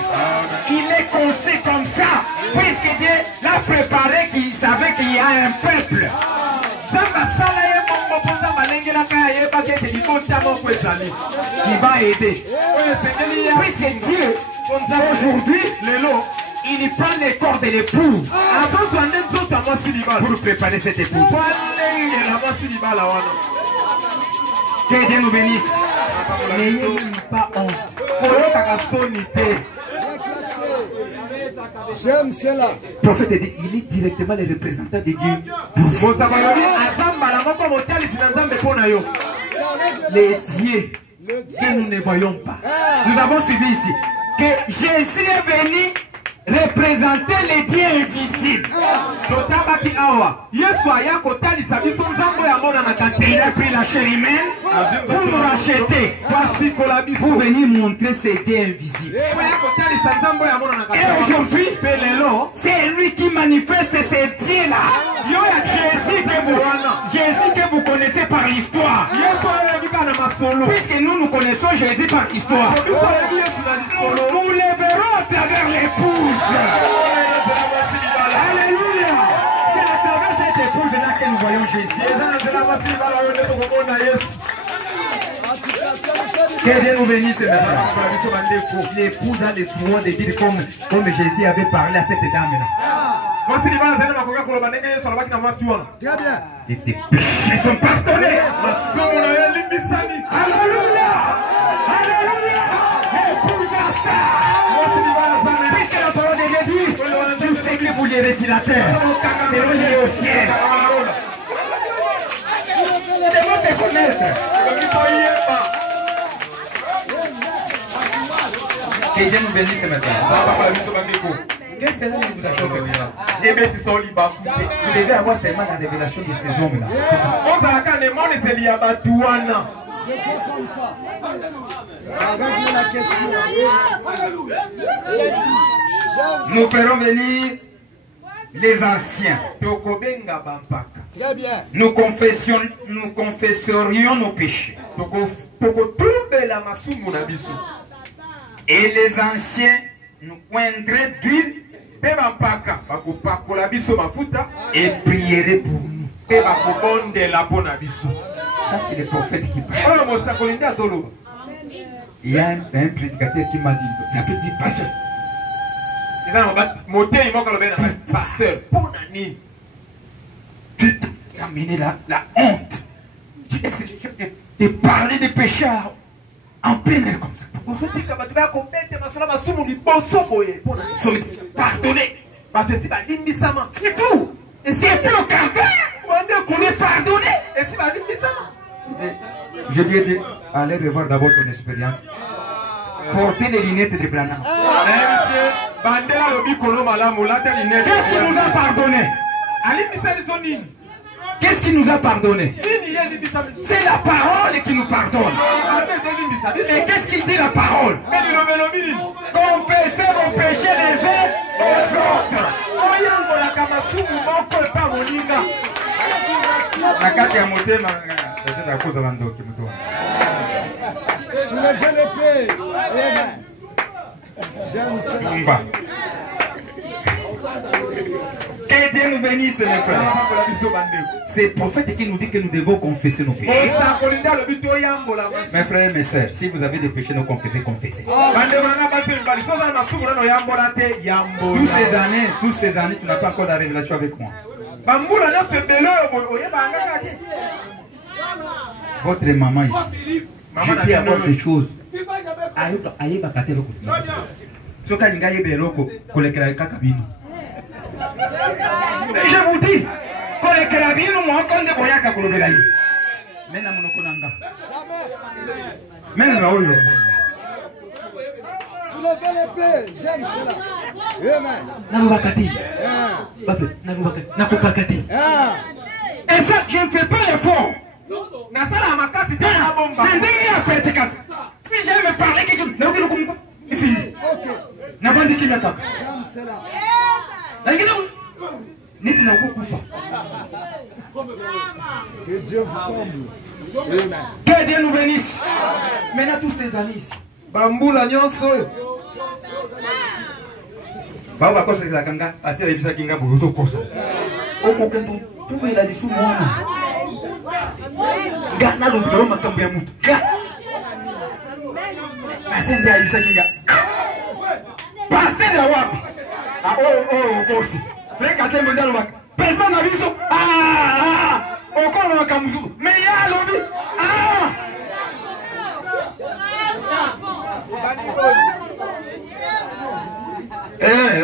Il est construit comme ça, puisque Dieu l'a préparé, qu'il savait qu'il y a un peuple. Qui va aider. Puisque Dieu, aujourd'hui, il prend les corps de l'épouse pour préparer cette épouse. Que Dieu nous bénisse. N'ayez pas honte. J'aime cela. Le prophète dit, il est directement le représentant de Dieu. Les dieux que nous ne voyons pas. Nous avons suivi ici que Jésus est venu représenter les dieux invisibles. Il a pris la chair humaine pour nous racheter, pour venir montrer ces dieux invisibles. Et aujourd'hui, c'est lui qui manifeste ces dieux-là. Jésus que vous connaissez par l'histoire. Puisque nous connaissons Jésus par l'histoire, nous le verrons à travers l'épouse. Alléluia. C'est à travers cette épouse-là que nous voyons Jésus. Que Dieu nous bénisse maintenant. L'épouse a le pouvoir de dire comme Jésus avait parlé à cette dame-là. Très bien. Et tes péchés sont pardonnés. Alléluia. Alléluia. Épouse à ça. Puisque la parole de Dieu dit, tout ce que vous lirez sur la terre, c'est vous lirez au ciel. C'est bon de connaître. Que Dieu nous bénisse maintenant. Qu'est-ce que vous avez? Vous devez avoir seulement la révélation de ces hommes-là. Je fais comme ça. Arrête-moi la question. Nous ferons venir les anciens. Très bien. Nous confesserions nos péchés. Et les anciens nous oindraient d'huile et prieraient pour nous. Ça, c'est le prophète qui parle. Il y a un prédicateur qui m'a dit, il a dit, pasteur, tu t'as amené la honte de parler des pécheurs en plein air comme ça. Pardonnez. C'est tout. Et c'est tout quelqu'un qu'on est pardonné. Je lui ai dit, allez revoir d'abord ton expérience. Portez les lunettes de Branham. Qu'est-ce qui nous a pardonné? Qu'est-ce qui nous a pardonné? C'est la parole qui nous pardonne. Et qu'est-ce qu'il dit la parole? Confessez vos péchés les uns aux autres. Soulevez l'épée. Amen. J'aime cela. Que Dieu nous bénisse, mes frères. C'est le prophète qui nous dit que nous devons confesser nos péchés. Mes frères et mes sœurs, si vous avez des péchés non confessés, confessez. Toutes ces années, tu n'as pas encore la révélation avec moi. Votre maman ici, je peux avoir des choses. Je vous dis, Soulevez l'épée. J'aime cela. Amen. Et ça, je ne fais pas l'effort. Si j'aime me parler quelque chose, c'est fini. N'a pas dit qu'il y a caca. Que Dieu vous comble. Que Dieu nous bénisse. Maintenant, tous ces années ici. Bambula nyonso. Baba kosa la kanga, ati la bisa kinga buruzo kosa. Oko kendo, tume la disu mwana. Gana lo bilo makambo ya mutu. Asende ya bisa kinga. Pasteur la wapi? Ah kosi. Freka tembo ndalo waka. Personne n'a vu ça. Encore on a kamuzu. Mais ya lobi.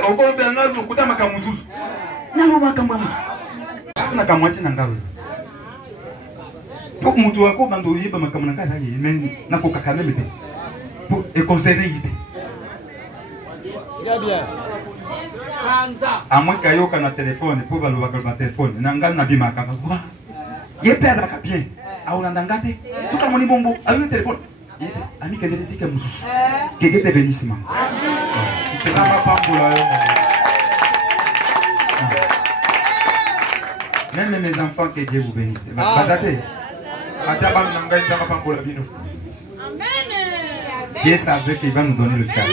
Encore bien là, nous coûtons ma kamuzu. Non, ma kamuzu. Na kamwasi na ngawe. Pour mutu wako bando yiba makamuna kaza yi, mais na ko kakame mete. Pour et conseiller yi. Très bien. À moins qu'il y ait un téléphone, pour le téléphone, n'a pas de marque. Il y a pas de bien. Ah, on a un gâté. Tout comme on est bon, avec le téléphone. Ami, que c'est que nous. Que Dieu te bénisse. Même mes enfants, que Dieu vous bénisse. Dieu savait qu'il va nous donner le cœur.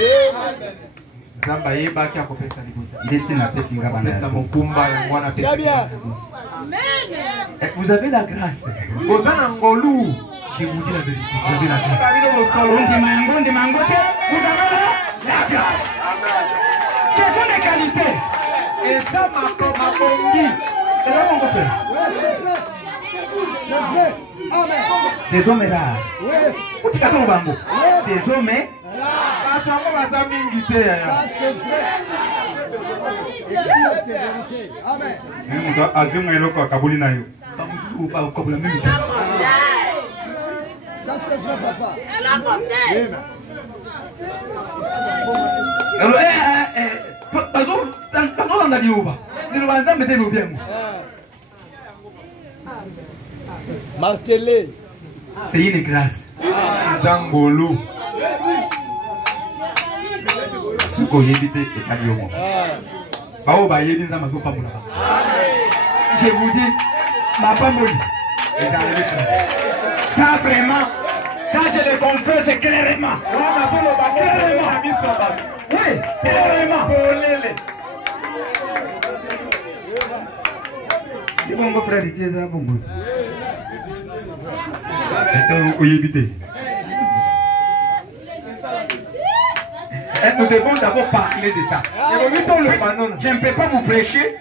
Vous avez la grâce. Je vous dis la vérité. Vous avez la grâce. Vous avez la grâce. Ce sont des qualités. Et ça m'a conduit. Et là, on va faire. C'est vrai. Amen. Des hommes rares. Des hommes rares. Ça c'est vrai. Amen. Ça c'est vrai, papa. Martelé. C'est une grâce. Zangolo. Ce qu'on y évite est à Lyon. Je vous dis, ma femme, ça vraiment, ça je le confesse clairement. Oui, clairement. C'est bon, mon frère, il ça, bon. Nous devons d'abord parler de ça. Je ne peux pas vous prêcher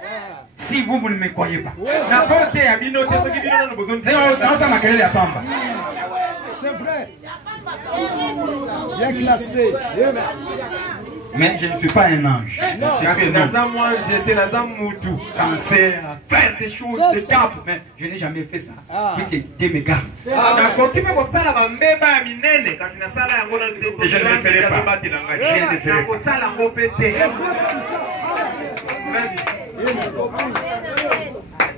si vous ne me croyez pas. C'est vrai. Bien classé. Mais je ne suis pas un ange. Je suis censé faire des choses, des capes, mais je n'ai jamais fait ça. Puisque Dieu me garde. Et je ne le ferai pas. Je ne le ferai pas.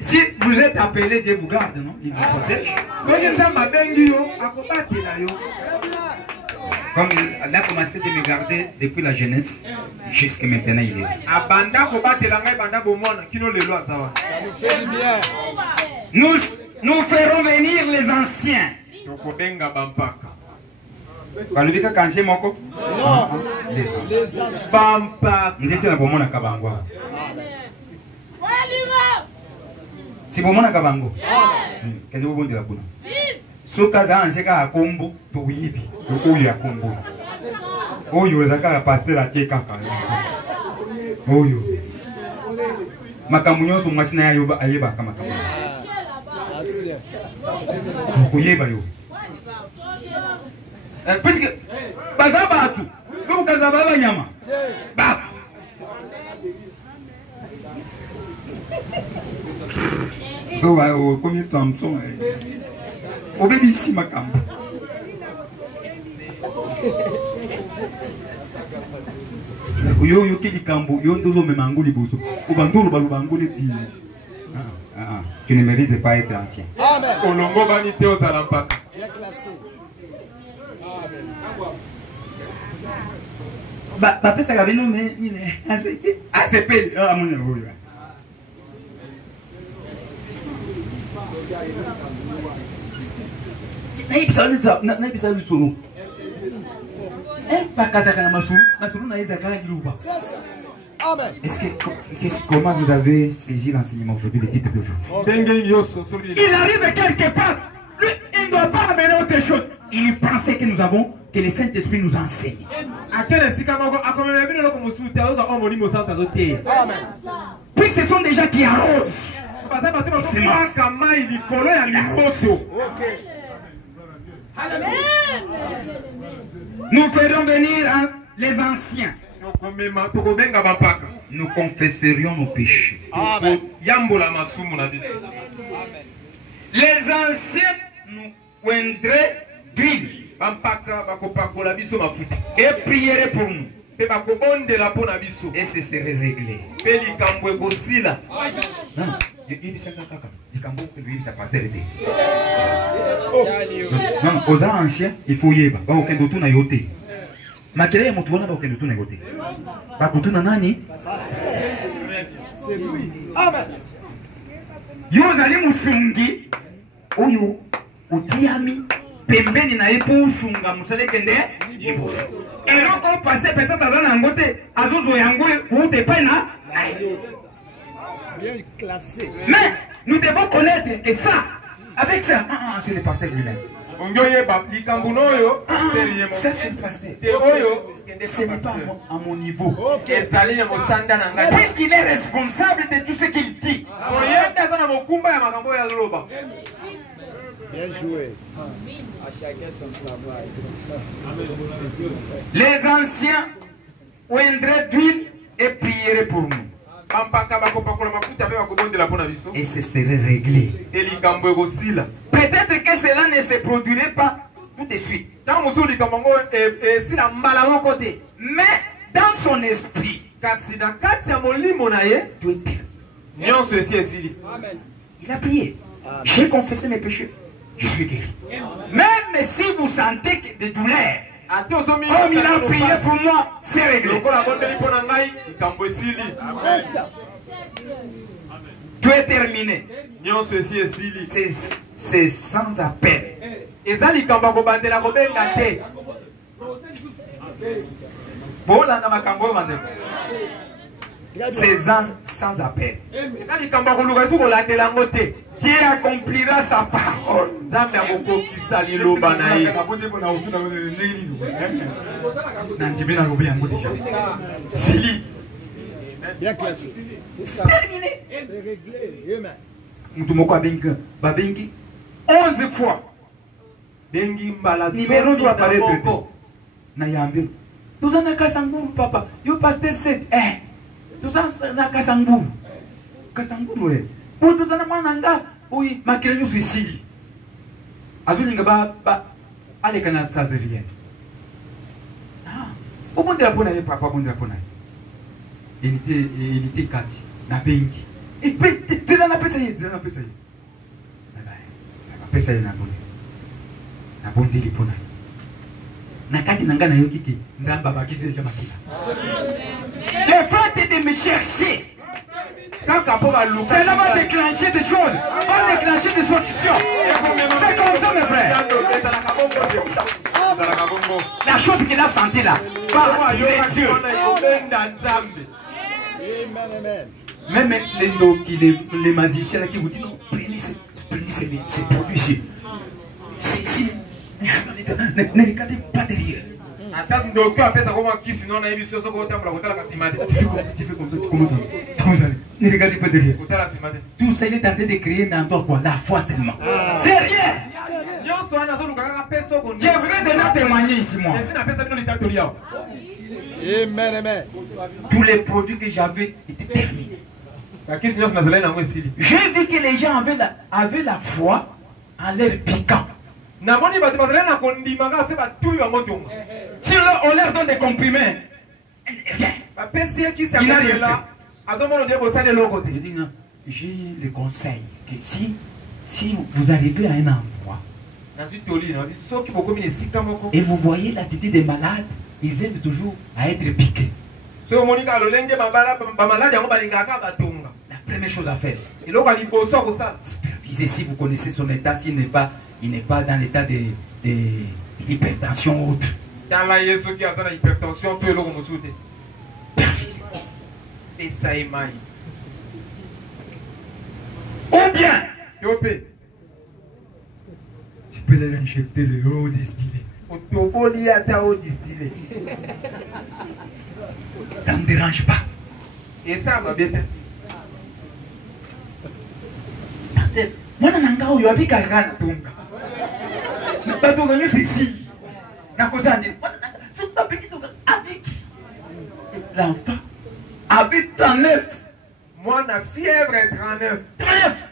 Si vous êtes appelé, Dieu vous garde, non? Il vous protège. Comme il a commencé de me garder depuis la jeunesse, jusqu'à maintenant il est là. Nous ferons venir les anciens. Les anciens. Si vous m'en avez dit, vous m'en soka za anseka akombo to yibi oyo akombo oyo zakaka pasteur atieka kaka oyo makamunyoso mwasina yayo ayeba kama kama kuyeba yo puisque bazabatu bukaza baba nyama batu so wa komi Samson au bébé ici ma cam. Yo qui dit cambo, yo ndozo me mangoli boso. O bandolo balu bangoli ti. Tu ne mérites pas être ancien. Amen. Olongo bani te ozala mpaka. Bien classé. bapesaka bino asepeli amoni oyo nayebisa lisolo bakazaka na masulu nayezaka liloba. Amen. Comment vous avez saisi l'enseignement aujourd'hui, le titre d'aujourd'hui? Il arrive quelque part, lui, il ne doit pas amener autre chose. Il pensait que que le Saint-Esprit nous enseigne. Amen. Puis ce sont des gens qui arrosent. Nous ferons venir les anciens. Nous confesserions nos péchés. Amen. Les anciens nous oindraient d'huile et prieraient pour nous. Et ce serait réglé. Non, aux anciens, il faut y aller. Makele ya mutu wana ba okendo tuna yote. Ba kutuna nani? C'est lui. Amen. Yozali musungi oyo utiami pembeni na epo usunga musale kende liboso. Eloko passé peut-être azana ngote azozo yango kuute pena. Bien classé. Mais nous devons connaître que ça avec ça c'est le pasteur lui-même. Ça c'est le pasteur. Ce n'est pas à mon niveau. Puisqu'il est responsable de tout ce qu'il dit. Bien joué. À chacun son travail. Les anciens oindraient d'huile et prieraient pour nous. Et ce serait réglé. Peut-être que cela ne se produirait pas tout de suite. Mais dans son esprit, tout est terminé. Il a prié. J'ai confessé mes péchés. Je suis guéri. Même si vous sentez des douleurs, comme il a prié pour moi, c'est réglé. Tout est terminé. C'est sans appel. C'est sans appel. Dieu accomplira sa parole. Bien classé. Terminé. C'est réglé. Amen. 11 fois. Numéro doit apparaître. Nayambir. Tous en a Kasanguru, papa. Yo pasteur 7. Tous en a Kasanguru. Kasanguru, eh. Pour tous en a mananga. Oui, ma création suicide. Azulinga ba. Allez, canal, ça c'est rien. Ah. Au monde de la bonne papa, au monde de la bonne. Il était 4. Na bengi. Et puis, tu n'as pas essayé. Tu n'as pas essayé. Tu n'as pas essayé. Na bonne délire pour nous. Na kati nanga na yokiki. Nzamba bakisi déjà makila. Le fait de me chercher. Cela va déclencher des choses. Va déclencher des solutions. C'est comme ça, mes frères. La chose qu'il a senti là. Par Dieu. Même les magiciens là qui vous disent non, prenez ces produits ici. Ne regardez pas derrière. Tu fais comme ça, tu commences à... Ne regardez pas derrière. Tout ça, il est en train de créer dans toi quoi? La foi tellement. C'est rien. Je voudrais déjà témoigner ici moi. Amen, amen. Tous les produits que j'avais étaient terminés. J'ai vu que les gens avaient la foi en l'air piquant. Si on leur donne des comprimés, rien. Il n'a rien fait. Je dis non, j'ai le conseil que si vous arrivez à un endroit et vous voyez l'attitude des malades, ils aiment toujours à être piqués. La première chose à faire, superviser si vous connaissez son état, s'il n'est pas dans l'état d'hypertension ou autre. Superviser. Ou bien, tu peux leur injecter le haut distillé. Ça ne me dérange pas. Et ça va bien. Pasteur, moi je suis un peu carré. Je suis ici. L'enfant habite 39. Moi, la fièvre est 39. 39.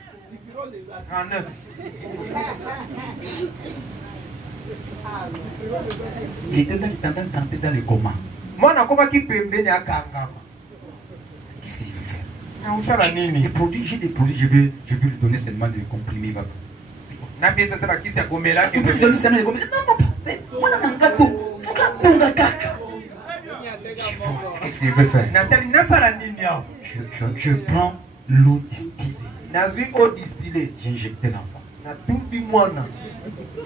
39. Il était dans le coma. Moi, je ne sais pas. Qu'est-ce qu'il veut faire? Des produits, j'ai des produits, je vais lui donner seulement des comprimés. Je vais lui donner seulement des comprimés. Non, moi, qu'est-ce qu'il veut faire? Je prends l'eau distillée. J'ai injecté l'enfant.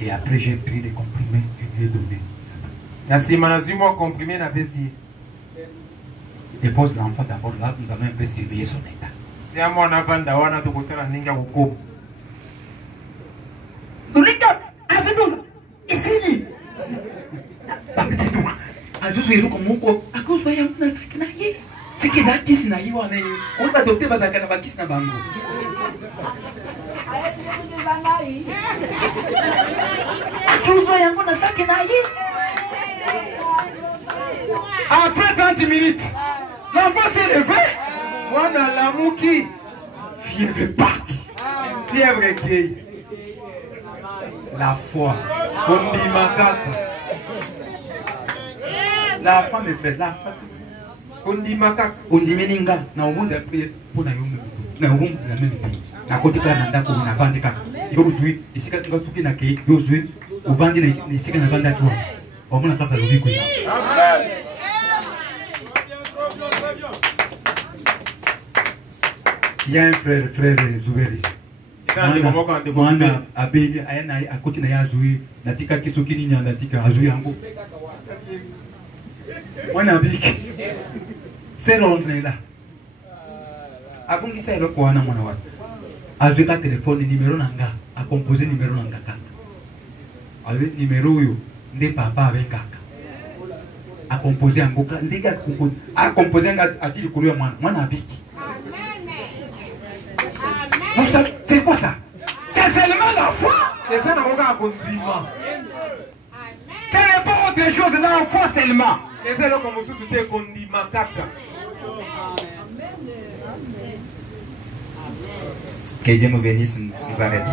Et après, j'ai pris les comprimés que je lui ai donnés. Dépose l'enfant d'abord là, nous allons un peu surveiller son état. Après 30 minutes, l'enfant s'est levé. Moi, dans la mouki, fièvre est partie. Fièvre est guérie. La foi. La foi, mes frères, la foi. On dit meninga, na omonde après pour na yomu, na omonde la même vie. Na côté quand na ndako na vandi kaka. Yo zui, isika nga suki na kei, yo zui, uvandi na isika na vanda toi. Omona kaka lobiko. Amen. Il y a un frère Zouberi. Mwana abeli ayana akoti na ya zui, natika kisoki ni natika azui yango. Mwana biki. C'est rentré là. Abungisa eloko wana mwana wa. Azweka telefone numéro nanga, a composé numéro nanga kaka. Avec numéro yo nde papa avec kaka. A composé angoka ndika composé. A composé nga atili kuru ya mwana abiki. C'est quoi ça? C'est seulement la foi. C'est ça n'a pas condiment. Ce n'est pas autre chose, la foi seulement. C'est ça comme si c'était condiment kaka. Que Dieu nous bénisse, nous arrête.